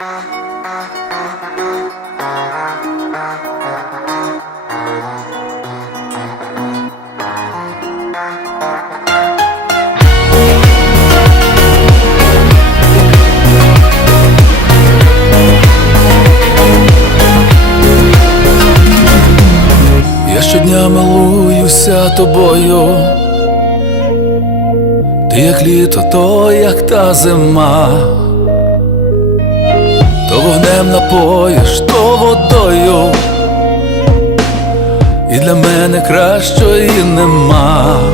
Я щодня милуюся тобою. Ти як літо, то як та зима, вогнем напоїш, то водою, і для мене кращої нема.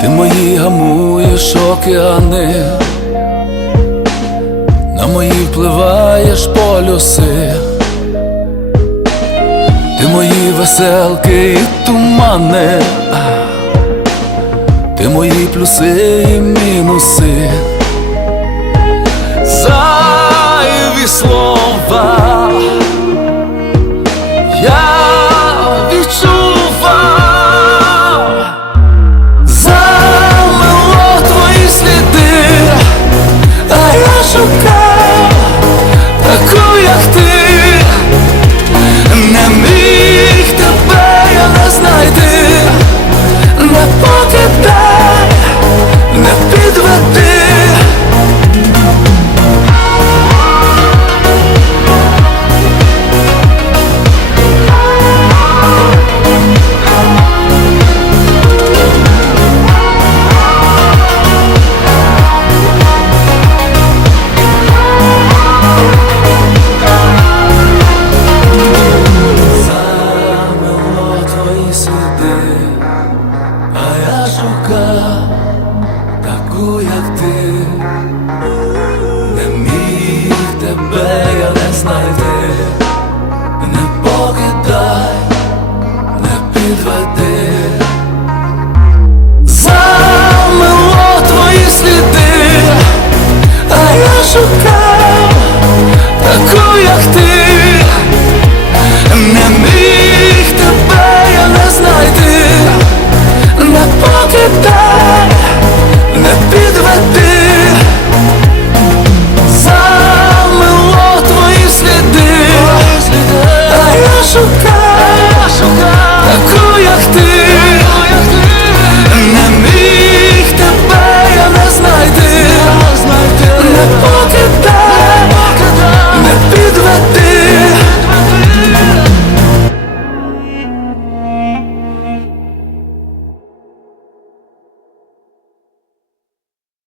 ти мої гамуєш океани, на мої впливаєш полюси, ти мої веселки і тумани, ти мої плюси і мінуси, зайві слова. завжди, а я шукав таку, як ти.